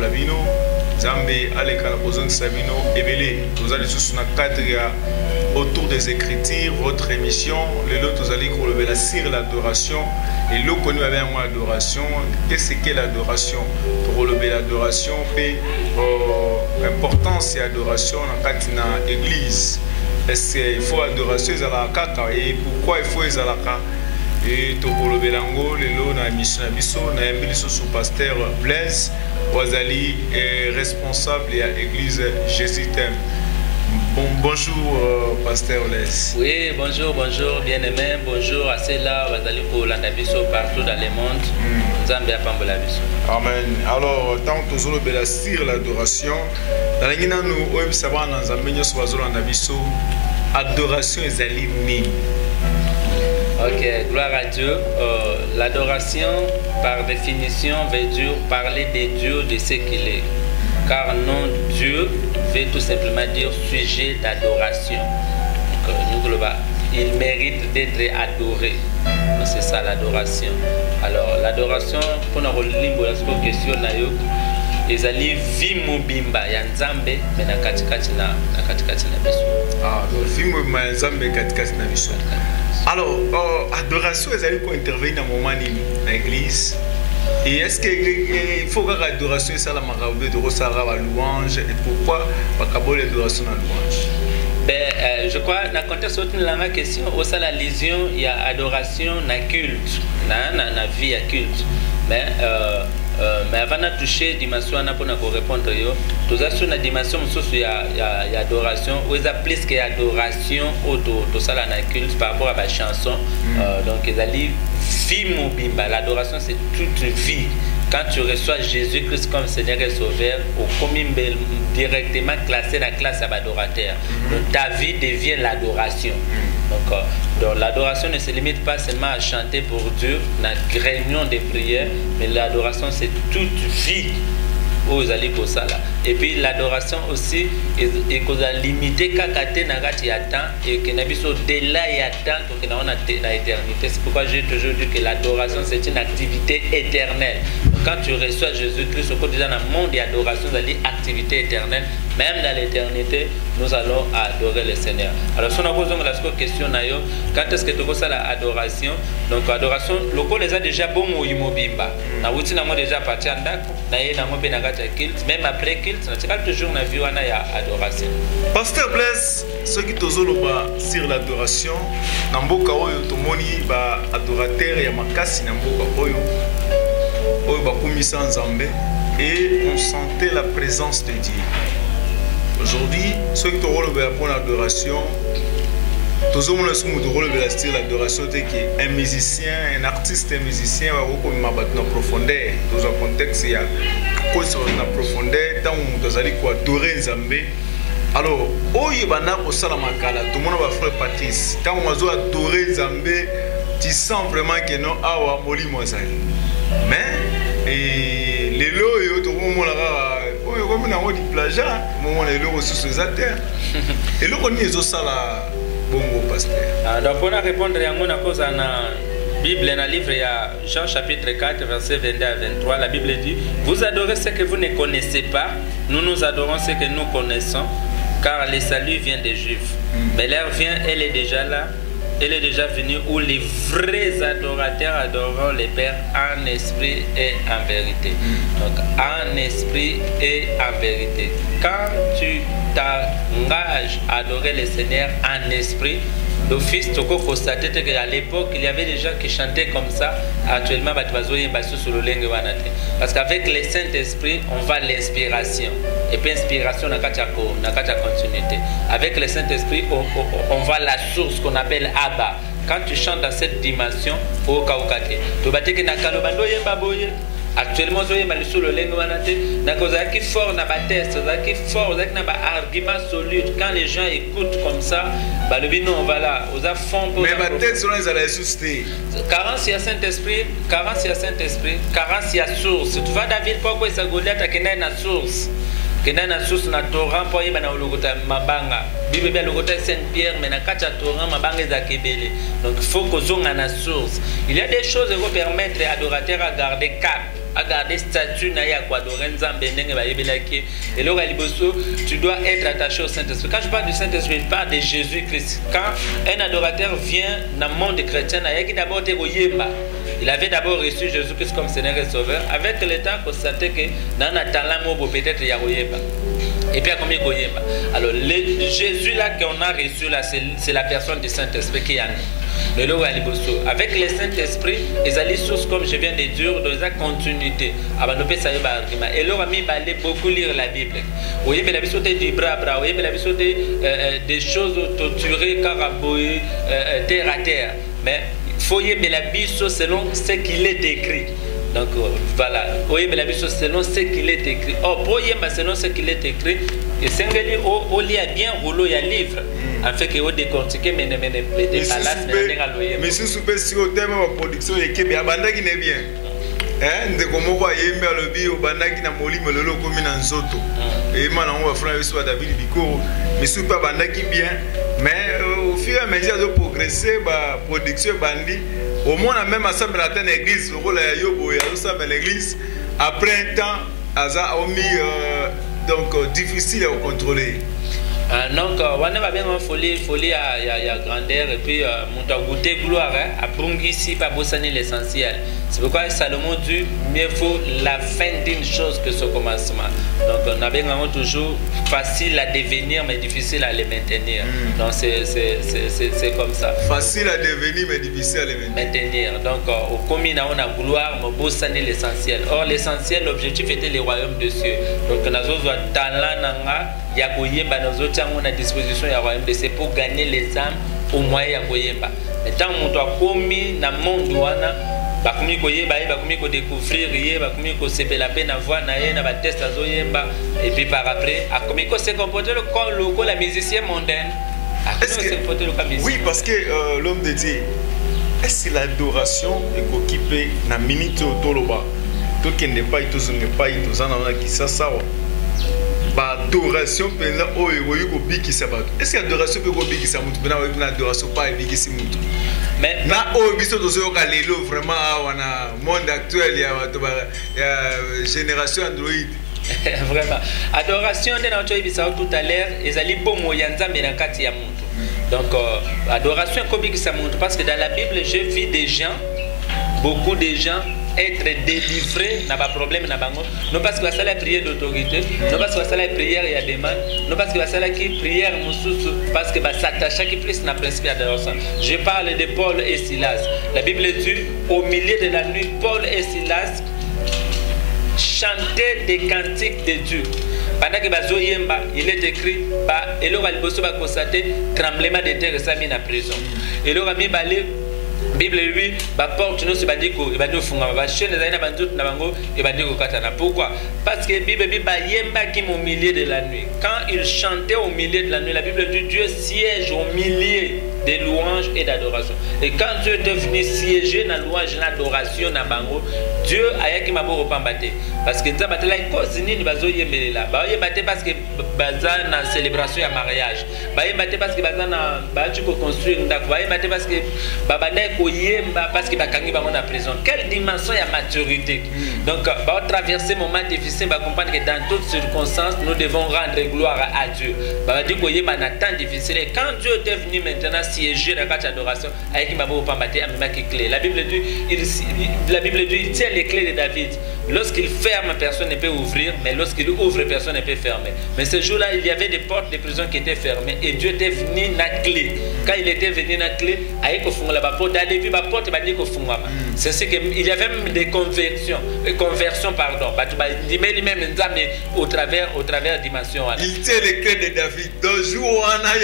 la bino Zambé aleka na kozon sabino ebele tozali sous na cadre autour des écritures votre émission le lot tozali ko lobela sur l'adoration et le connu avec moi adoration qu'est-ce que l'adoration pour lever l'adoration et importance et adoration na katina église est-ce qu'il faut adoration ezalaka et pourquoi il faut ezalaka et tokolo belango lelo na mission biso na yembiliso sous pasteur Blaise Wazali est responsable à l'église Jésus t'aime. Bonjour pasteur Blaise. Oui, bonjour, bien-aimé, bonjour à ceux-là Wazali pour l'andabiso partout dans le monde. Zambia pambola biso. Amen. Alors tant que nous allons sur l'adoration, dans la guinée nous oeuvre savoir dans Zambia nous allons andabiso adoration ezali nini. Ok, gloire à Dieu. L'adoration, par définition, veut dire parler de Dieu, de ce qu'il est. Car non, Dieu veut tout simplement dire sujet d'adoration. Il mérite d'être adoré. C'est ça l'adoration. Alors, l'adoration, pour nous limbo la question nayo, ezali vimobimba ya Nzambe, mais na katikati na biso. Ah, donc vimobimba ya Nzambe katikati na biso. Alors, adoration, ils allaient intervenir dans le moment dans l'église. Et est-ce qu'il faut que l'adoration soit la marabouille de Rosara la louange? Et pourquoi pas l'adoration dans la louange? Je crois que dans le contexte de la question, au la lésion, il y a adoration, il y a culte, il y a vie, il y a culte. Mais avant de toucher la dimension, pour répondre, tout ça sur la dimension, il y a adoration, ou il y a plus qu'adoration, tout ça là, culte par rapport à la chanson. Donc, il y a vie mobimba. L'adoration, c'est toute vie. Quand tu reçois Jésus-Christ comme Seigneur et Sauveur, au commun directement classé dans la classe adorateur. Donc, ta vie devient l'adoration. Donc l'adoration ne se limite pas seulement à chanter pour Dieu, dans la réunion de prière, mais l'adoration c'est toute vie aux alliés pour ça là. Et puis l'adoration aussi est qu'on a limité kakate nagati yatan et que n'abis au-delà yatan donc on a l'éternité. C'est pourquoi j'ai toujours dit que l'adoration c'est une activité éternelle. Quand tu reçois Jésus-Christ au quotidien dans le monde d'adoration, c'est une activité éternelle. Même dans l'éternité, nous allons adorer le Seigneur. Alors, si on a posé la question, quand est-ce que tu as l'adoration? Donc, l'adoration, le corps les a déjà bon ou immobimba. Nous avons déjà parti en dak, même après culte, nous avons toujours vu l'adoration. Pasteur Blaise, ce qui est sur l'adoration, nous avons adorateur et makasi et on sentait la présence de Dieu. Aujourd'hui, ceux qui ont relevé pour l'adoration, tous les gens qui ont relevé l'adoration, c'est qu'un musicien, un artiste, un musicien, va dans la profondeur. Dans un contexte, il y a dans la profondeur, tant vous allez adorer Nzambe. Alors, tout le monde va faire Patrice. Quand on va adorer Nzambe, tu sens vraiment que non, awa moli mozali. Mais les lois, tout le monde comme on a dit plagiat, moment les lois sur ces terres. Et le on est au sala bongo pasteur. Donc on a répondre à mon cause dans la Bible dans le livre il y a Jean chapitre 4 verset 22 à 23 la Bible dit vous adorez ce que vous ne connaissez pas, nous adorons ce que nous connaissons car le salut vient des Juifs. Mais l'heure vient, elle est déjà là. Elle est déjà venue où les vrais adorateurs adoreront le Père en esprit et en vérité. Donc, en esprit et en vérité. Quand tu t'engages à adorer le Seigneur en esprit, d'office, tu peux constater qu'à l'époque, il y avait des gens qui chantaient comme ça. Actuellement, parce qu'avec le Saint-Esprit, on va l'inspiration. Et puis, l'inspiration, on a continuité. Avec le Saint-Esprit, on va la source qu'on appelle Abba. Quand tu chantes dans cette dimension, au Kaukate, tu vas te dire que actuellement, je suis sur le lengue qui fort dans ma test, qui fort dans ma argument solide. Quand les gens écoutent comme ça, le bino on va là, aux fond. Mais ma tête sur les alésus. Carence il y a Saint-Esprit, carence il y a Saint-Esprit, carence il y a source. Tu vas David pourquoi ça Goliath a qu'il y a une source. Qu'il y a une source na Torah pour y avoir le logota mabanga. Bible bien le logota Saint-Pierre mais na kacha Torah mabanga zakebele. Donc il faut qu'on ait une source. Il y a des choses qui vont permettre aux adorateurs à garder cap. à garder statut na ya kwa dorenza mbendenge ba yebelaki et là tu dois être attaché au Saint-Esprit. Quand je parle du Saint-Esprit, je parle de Jésus-Christ. Quand un adorateur vient dans le monde chrétien, il avait d'abord reçu Jésus-Christ comme Seigneur et Sauveur. Avec le temps, il constatait que dans un talent, peut-être il y a et puis, combien Goyemba. Alors, Jésus là qu'on a reçu là, c'est la personne du Saint-Esprit qui est en nous. Avec le Saint-Esprit, ils allaient source, comme je viens de dire, dans la continuité. Et là, on a beaucoup lire la Bible. Vous voyez, la Bible dit bras, vous voyez, la Bible des choses torturées, carabouées, terre à terre. Mais il faut y la Bible selon ce qu'il est écrit. Donc voilà, oui, mais la Bible selon ce qu'il est écrit. Or, pour y selon ce qu'il est écrit, et c'est on lit bien rouleau il y a livre. En fait, que on décortique mais des palaces mais si super si au thème de production et que bien banda qui n'est bien. Hein, de comment quoi yemba le bio banda qui na moli melolo comme na nzoto. Et maintenant on va faire soit David Biko, mais super banda qui bien. Mais au fur et à mesure de progresser, bah production bandi. Au moins, même à Saint Latin église, le rôle de Yobo et à l'église, après un temps, Aza a mis donc difficile à contrôler. Donc, on a bien une folie à grandeur et puis on a goûté gloire à Brungi ici, pas bosser l'essentiel. C'est pourquoi Salomon dit mieux vaut la fin d'une chose que ce commencement. Donc, on a bien toujours facile à devenir mais difficile à les maintenir. Donc, c'est comme ça. Facile à devenir mais difficile à les maintenir. Donc, au commun, on a gloire, mais bosser l'essentiel. Or, l'essentiel, l'objectif était le royaume de cieux. Donc, on a besoin de talent. Il y a Goyemba, nous avons à disposition du royaume de cieux pour gagner les âmes au moyen de Goyemba. Mais tant qu'on doit commis dans le monde, bakomi koyeba bakomi ko découvrir yé bakomi ko sepe la peine avoir na yé na ba test azoyemba et puis par après a komi ko se comporter comme la musicien mondaine. Oui, parce que l'homme de Dieu, est-ce que l'adoration est occupée na minute au toloba to qui n'est pas tous ne pas tous en a qui ça ça ba adoration pena o ko biki sa ba est-ce que l'adoration peut ko biki sa mutu pena avec l'adoration pas biki si mutu mais na o biso to zo ka lelo vraiment wana monde actuel ya génération Android. Vraiment adoration de na to tout à l'heure ezali bomo ya nzambe na kati ya muntu. Donc adoration ko biki sa muntu parce que dans la Bible j'ai vu des gens, beaucoup de gens être délivrés n'a pas problème n'a bango non parce que ça la prière d'autorité non parce que ça la prière il y a demande non parce que ça la qui prière mususu parce que bah s'attacher qui plus na principe d'adoration. Je parle de Paul et Silas. La Bible dit au milieu de la nuit Paul et Silas chantaient des cantiques de Dieu. Pendant que bazo yemba il est écrit bah elo va liboso va constater tremblement de terre ça mis en prison. Elo va mi balé Bible lui ba porte nous se bandiko et bandi ofunga ba chaîne za ina bantu na bango et bandiko katana. Pourquoi? Parce que Bible ba yemba qui au milieu de la nuit. Quand il chantait au milieu de la nuit, la Bible dit Dieu siège au milieu des louanges et d'adoration. Et quand Dieu est venu siéger dans la louange et l'adoration na bango, Dieu a yaki maboko pambate parce que nzamba tela cause nini bazo yemelela ba yebate parce que baza na célébration ya mariage ba yebate parce que baza na ba tu ko construire ndako ba yebate parce que babanda ko yemba parce que bakangi bango na prison. Quelle dimension ya maturité. Donc ba traverser moment difficile ba comprendre que dans toutes circonstances nous devons rendre gloire à Dieu. Ba dit ko yemba na temps difficile et quand Dieu est venu maintenant siéger dans la adoration avec maboko pambate amema ki clé. La Bible dit il tient les clés de David. Lorsqu'il ferme, personne ne peut ouvrir, mais lorsqu'il ouvre, personne ne peut fermer. Mais ce jour-là, il y avait des portes de prison qui étaient fermées et Dieu était venu na clé. Quand il était venu na clé, la porte, c'est ce qu'il y avait même des conversions, pardon. Au travers dimension. Il tient les clés de David. Dans jour où on a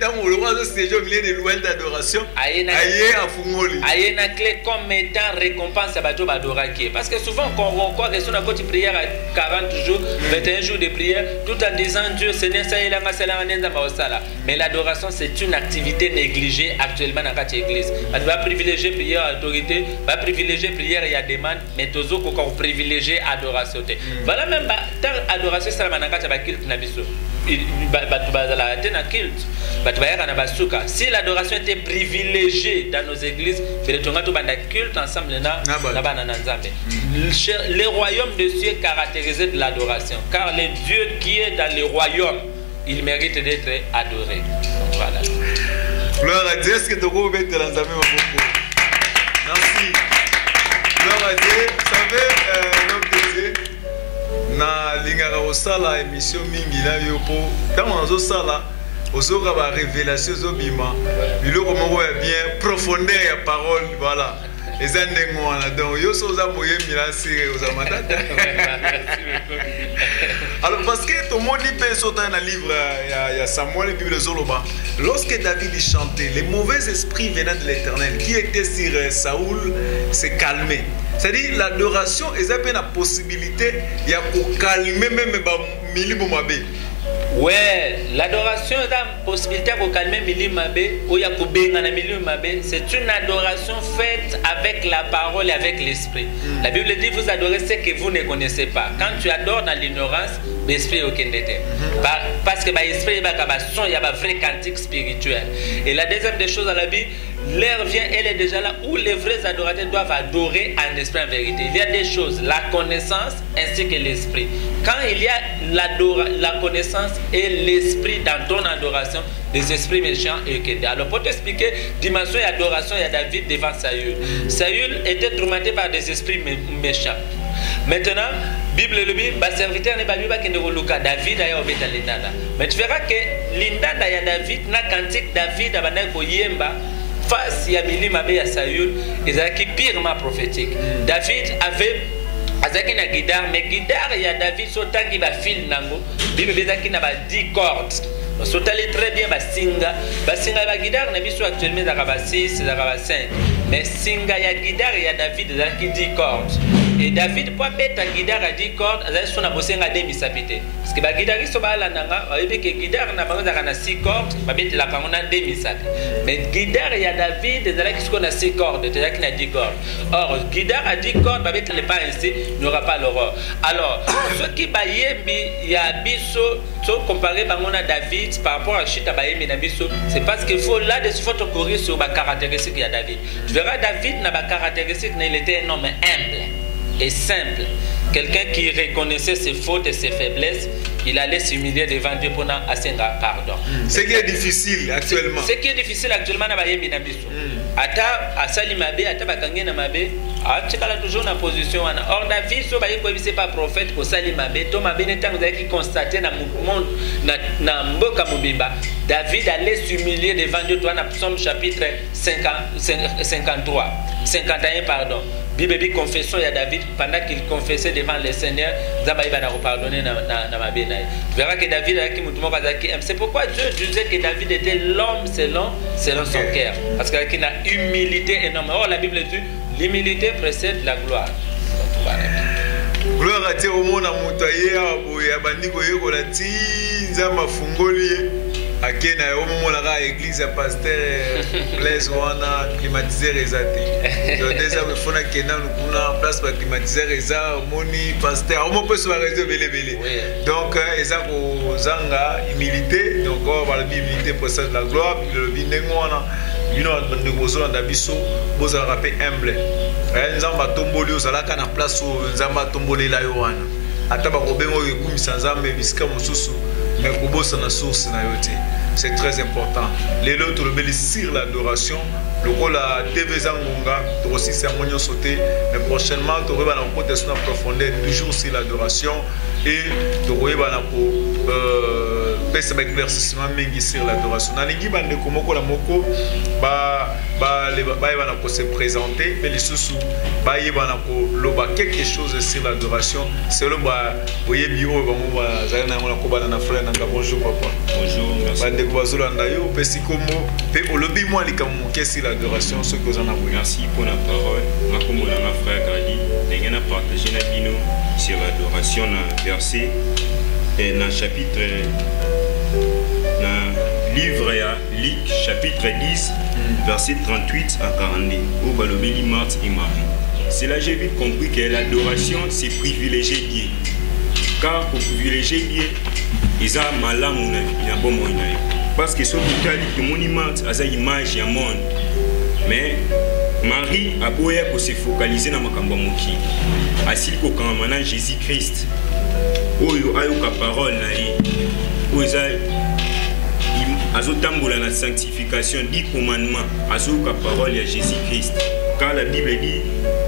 dans le roi de séjour, il y a des louanges d'adoration. Aïe na clé comme étant récompense à Bato Badoraki. Parce que souvent, quand on croit que sur la côte prière à 40 jours, 21 jours de prière, tout en disant Dieu, Seigneur, ça y est, mais l'adoration, c'est une activité négligée actuellement dans cette église. On va privilégier prière à l'autorité, va privilégier prière et à demande, mais tous autres qu'on privilégie adoration. Voilà même, tant adoration, ça va dans le culte. Si l'adoration était privilégiée dans nos églises, il faut que culte ensemble. le royaume de Dieu est caractérisé de l'adoration. Car le Dieu qui est dans le royaume, il mérite d'être adoré. Donc, voilà. Gloire à Dieu. Est-ce que tu peux mettre dans la main? Merci. Gloire à Dieu. Vous savez, l'homme de Dieu, na lingara osala émission mingi na yopo. Quand on a ça osoka ba révélation zobima. Biloko moko ya bien profondeur ya parole, voilà. Les andengo wana donc yo soza moye milasire ozamatata. Alors parce que tout le monde peut sauter dans le livre il y a Samuel et Bible Zoloba. Lorsque David chantait, les mauvais esprits venant de l'Éternel qui étaient sur Saoul s'est calmé. C'est-à-dire l'adoration est la possibilité il y a pour calmer même milibu mabe. Ouais, l'adoration est une possibilité de calmer milibu mabe ou ya kubenga na milibu mabe. C'est une adoration faite avec la parole et avec l'esprit. La Bible dit vous adorez ce que vous ne connaissez pas. Quand tu adores dans l'ignorance, l'esprit est aucun détail. Parce que l'esprit est son, il y a un vrai cantique spirituel. Et la deuxième des choses à la Bible, l'heure vient, elle est déjà là où les vrais adorateurs doivent adorer en esprit en vérité. Il y a des choses, la connaissance ainsi que l'esprit. Quand il y a la connaissance et l'esprit dans ton adoration, des esprits méchants et que alors pour t'expliquer, dimension et adoration, il y a David devant Saül. Saül était tourmenté par des esprits méchants. Maintenant, Bible le dit, bah serviteur n'est pas lui qui ne reluka David a obéi à l'indada. Mais tu verras que l'indada y a David na cantique David a bandé ko yemba face à milima be ya Saül, ils a qui pirement prophétique. David avait azaki na guitare, mais guitare y a David sotangi ba fil nango, Bible bezaki na ba 10 cordes. Sotali très bien basinga ba guitare na biso actuellement za ba 6 za ba 5. Mais singa ya guitare ya David za qui 10 cordes. Et David pour mettre la guitare à 10 cordes, il a son abossé à demi-sapité. Parce que la guitare, il y a que guitare n'a 6 cordes, il y a la parole à demi-sapité. Mais guitare, il y a David, il y a 6 cordes, il y a 10 cordes. Or, guitare à 10 cordes, il n'y a pas ainsi, il n'y aura pas l'aurore. Alors, ce qui il y a biso, comparé à David par rapport à Chita Bayemi Nabiso, c'est parce qu'il faut là-dessus, il faut te courir sur la caractéristique de David. Tu verras, David n'a pas caractéristique, il était un homme humble et simple. Quelqu'un qui reconnaissait ses fautes et ses faiblesses, il allait s'humilier devant Dieu pour assez pardon. Ce qui est difficile actuellement. Ce qui est difficile actuellement, Ata asali mabe, ata bakange na mabe, atikala toujours na position wana. Or David so baye ko c'est pas prophète ko sali mabe, to mabe netango qui constater na monde na mboka mobimba. David allait s'humilier devant Dieu, toi na Psaume chapitre 53, 51 pardon. Bible confession à David pendant qu'il confessait devant le Seigneur, Zabaï va pardonner na mabe na. Tu verras que David a qui mutumo bazaki. C'est pourquoi Dieu disait que David était l'homme selon son cœur, parce qu'il a humilité énorme. Or la Bible dit l'humilité précède la gloire. Gloire à Dieu au monde à montayer à bandiko yeko la ti nzamba fungoli akena au moment la église pasteur Blaise wana climatiseur ezate. Donc déjà il faut na kena nous na place pour climatiseur eza moni pasteur au moment peut se réseau belé. Donc eza ko zanga humilité, donc on va la humilité possède la gloire, le binengo wana bino de gozo na biso boza rapé humble. Nzamba tomboli ozalaka na place nzamba tomboli la yo wana. Ata ba ko bengo yekumisa nzambe bisika mosusu mais ko bossa na source na yote. C'est très important. Les autres le bénissent l'adoration. Le rôle à Devezangonga, tu aussi c'est un moyen sauté. Mais prochainement, tu auras un côté sur la profondeur, toujours sur l'adoration. Et tu auras un peu éclaircissement sur l'adoration. Dans les guides de Komoko la Moko, se présenter, mais les sous quelque chose sur l'adoration. C'est le voyez bio, bonjour papa. Bonjour, merci. Merci pour la parole. Comme mon frère Gali, nous avons partagé sur l'adoration dans verset et dans chapitre dans livre Luc chapitre 10 verset 38 à 42 au Balobeli Marthe et Marie. C'est là que j'ai vite compris que l'adoration c'est privilégier Dieu. Car pour privilégier Dieu, ils ont malin mon bon parce que ce que mon image a une image du monde. Mais Marie a boya ko se focaliser na makambo moki. Asili ko kamana Jésus Christ. Oyo ayoka parole na ye. Oza azotambola la sanctification, 10 commandements, azoka parole à Jésus Christ. Car la Bible dit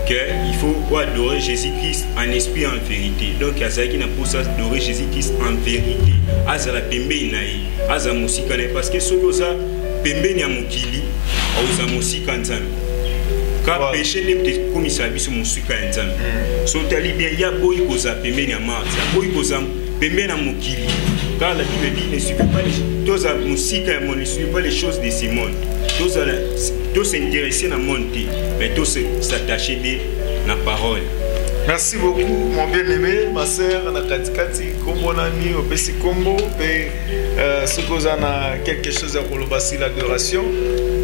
qu'il faut adorer Jésus Christ en esprit et en vérité. Donc Azaki n'a pas adorer Jésus Christ en vérité. Azala pembe inaï, Aza musika ne parce que ce que ça pembe ni amukili, Aza musika nzambe. Car péché n'est pas comme ça biso musika nzambe. So tali bien ya boy koza pembe ni amart, boy koza pembe na mukili. Car la Bible dit ne suivez pas les choses à musique, ne suivez pas les choses de ce monde. Tous s'intéresser dans le monde, mais tous s'attacher à la parole. Merci beaucoup, mon bien-aimé, ma sœur, Nakatikati, Kombo Nani, Opesi Kombo, et ce que a quelque chose à kolobasi l'adoration.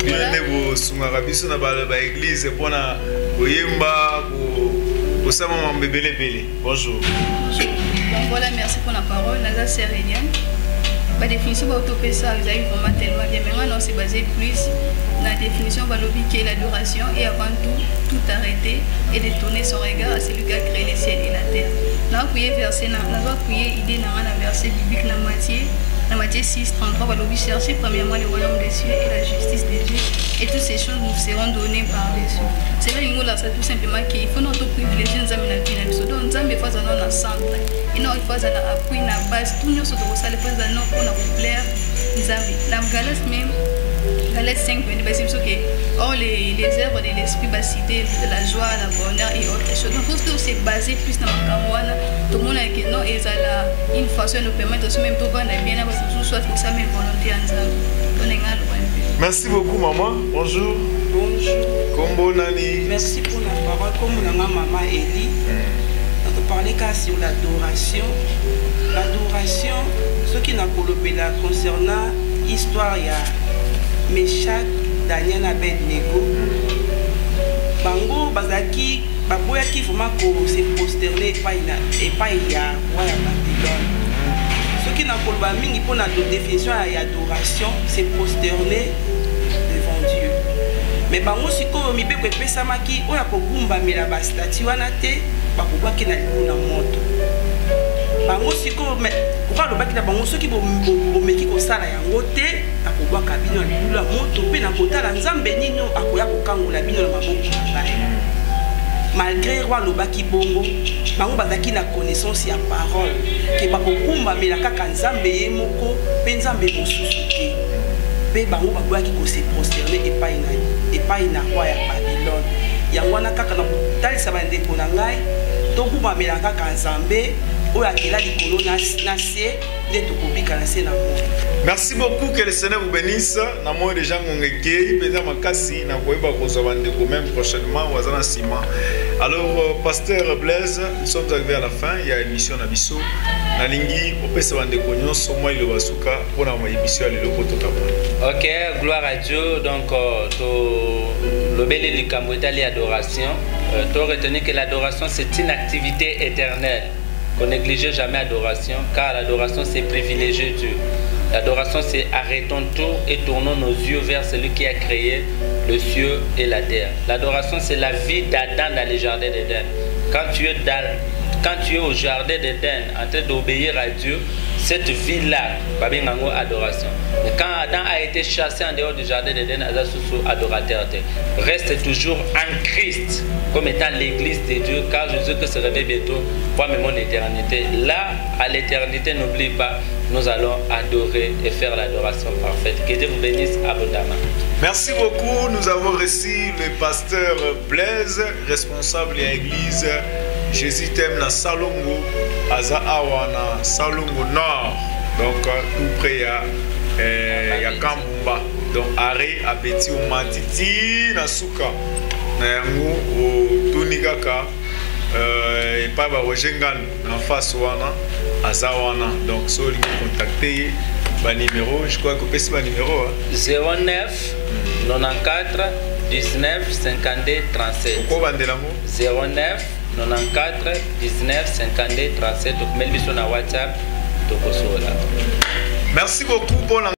Bien-aimé, vous Sungarabiso, na église, pour na Oyemba, pour ça, maman bébé. Bonjour. Bonjour. Donc voilà, merci pour la parole. Naza Sérélien. La définition de l'autopessa, vous avez vraiment tellement bien. Mais maintenant, c'est basé plus dans la définition de l'objet qui est l'adoration et avant tout arrêter et de tourner son regard à celui qui a créé les ciels et la terre. Nous avons verset, nous avons idée dans la verset biblique dans Matthieu 6, 33, nous chercher premièrement le royaume des cieux et la justice de Dieu, et toutes ces choses nous seront données par-dessus. C'est là que nous avons tout simplement qu'il faut notre privilégier nous amener à la vie. Donc nous avons fait un centre, et nous avons fait un appui, une base, tout nous avons fait un nom pour nous plaire. Nous avons la Galate même. Galate 5, or les œuvres de l'esprit va citer de la joie, la bonheur et autres choses. Donc, il faut se baser plus dans le Cameroun. Tout le monde a dit non, et ça une façon de nous permettre aussi même pour qu'on ait bien tout soit pour ça même volonté ensemble. Merci beaucoup, maman. Bonjour. Bonjour. Kombo Nani. Merci pour la parole. Comme maman Elie, on parlait sur l'adoration. L'adoration, ce qui n'a pas là concernant l'histoire, il y a Meshach, Daniel Abednego. Bango, Bazaki, Baboyaki, vraiment se prosterner et pas il y a Babylone. Ce qui n'a pas mis pour notre définition et adoration, c'est prosterner devant Dieu. Mais bango si ko mi beko pesa maki oya ko gumba mela ba statue wana te ba ko baki na likuna moto. Bango si ko me ko lo baki na bango soki bo meki ko sala yango te akobwaka bino na moto pe na kotala nzambe nino akoya kokangola bino na maboko na ngai. Malgré roi lobaki bongo bango bazaki na connaissance ya parole ke bakokumba mela kaka nzambe ye moko pe nzambe mosusu te pe bango bakoyaki kose prosterner epai na roi ya Babylone yango wana kaka na kotalisa bandeko na ngai tokuma mela kaka nzambe oyo akela likolo na se nde tokobika na se na moto. Merci beaucoup, que le Seigneur vous bénisse. Namo déjà ngongeki, peut-être makasi na koyeba kozwa bandeko même prochainement wazana sima. Alors pasteur Blaise, nous sommes arrivés à la fin, il y a une émission na biso. Nalingi opesa bandeko nyonso moi ile basuka pona ma émission ya lelo kotoka. OK, gloire à Dieu. Donc le bel likambo etali adoration. Tu retenir que l'adoration c'est une activité éternelle. Qu'on néglige jamais l'adoration, car l'adoration c'est privilégier Dieu. L'adoration c'est arrêtons tout et tournons nos yeux vers celui qui a créé le ciel et la terre. L'adoration c'est la vie d'Adam dans le jardin d'Éden. Quand tu es au jardin d'Éden en train d'obéir à Dieu, cette vie-là, babengango adoration. Mais quand Adam a été chassé en dehors du jardin d'Éden, adorateur, reste toujours en Christ comme étant l'église de Dieu, car Jésus que se réveille bientôt pour même mon éternité. Là, à l'éternité, n'oublie pas, nous allons adorer et faire l'adoration parfaite. Que Dieu vous bénisse abondamment. Merci beaucoup. Nous avons reçu le pasteur Blaise, responsable de l'église Jésus t'aime na Salongo, Aza Awana, Salongo Nord, donc tout près ya Kambumba. Donc arrêt à Beti au Matiti na Suka, na yango au Tonikaka, et pas ba Rojengan en face wana, Aza wana. Donc si vous contacter, ba numéro, je crois que c'est ba numéro 09 94 19 52 37. Pourquoi bandelango 09 94 19 52 37. Donc, mail sur WhatsApp. Merci beaucoup pour